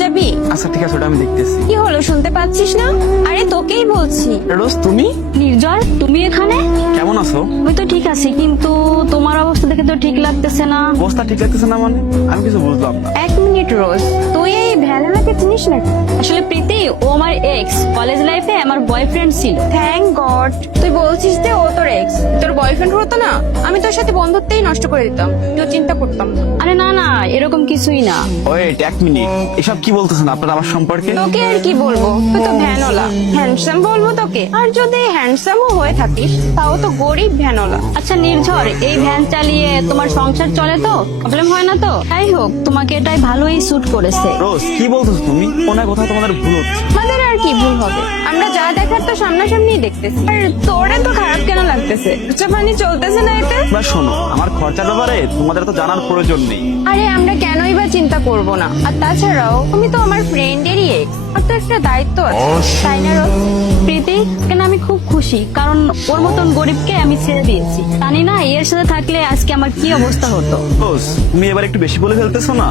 যাবি আচ্ছা ঠিক আছে ওটা আমি দেখতেছি। কি হলো শুনতে পাচ্ছিস না? আরে তোকেই বলছি। রোজ তুমি? তুমি এখানে? কেমন আছো? আমি তো ঠিক আছি কিন্তু তোমার অবস্থা দেখে তো ঠিক লাগতেছে না। অবস্থা ঠিক লাগতেছে না মানে? আমি কিছু বুঝলাম না। এক মিনিট রোজ। তুই এই ভ্যানওয়ালাকে চিনিস নাকি? আসলে প্রীতি ও আমার এক্স কলেজ লাইফে আমার বয়ফ্রেন্ড ছিল। থ্যাংক গড তুই বলছিস যে ও তোর বয়ফ্রেন্ড হতো না আমি তোর সাথে বন্ধুত্বই নষ্ট করে দিতাম তুই চিন্তা করতাম না। আরে না না এরকম কিছুই না। ওয়েট এক মিনিট। এসব কি বলতেছেন আপনারা আমার সম্পর্কে? তোকে আর কি বলব? তুই তো ভ্যানওয়ালা হ্যান্ডসাম বলব তোকে। আর যদি হ্যান্ডসামও হয়ে থাকিস তাও তো গরিব ভ্যানওয়ালা আচ্ছা নির্ঝর এই ভ্যান চালিয়ে তোমার সংসার চলে তো? প্রবলেম হয় না তো? যাই হোক তোমাকে এটাই ভালোই স্যুট করেছে। রোজ কি বলতেছো তুমি? কোন কোথাও তোমাদের ভুল হচ্ছে? আমাদের আর কি ভুল হবে? তো সামনাসামনি দেখতেছি। আর তোরে তো খারাপ কেন লাগতেছে? খরচা পানি চলতেছে না এতে? এবার শোনো আমার খরচার ব্যাপারে তোমাদের তো জানার প্রয়োজন নেই। আরে আমরা কেনই বা চিন্তা করব না। আর তাছাড়াও তুমি তো আমার ফ্রেন্ডেরই এক্স আর তো একটা দায়িত্ব আছে। তাই না রোজ? প্রীতি কেন আমি খুব খুশি? কারণ ওর মতন গরিবকে আমি ছেড়ে দিয়েছি। জানি না এর সাথে থাকলে আজকে আমার কি অবস্থা হতো? তুমি এবার একটু বেশি বলে ফেলতেছো না?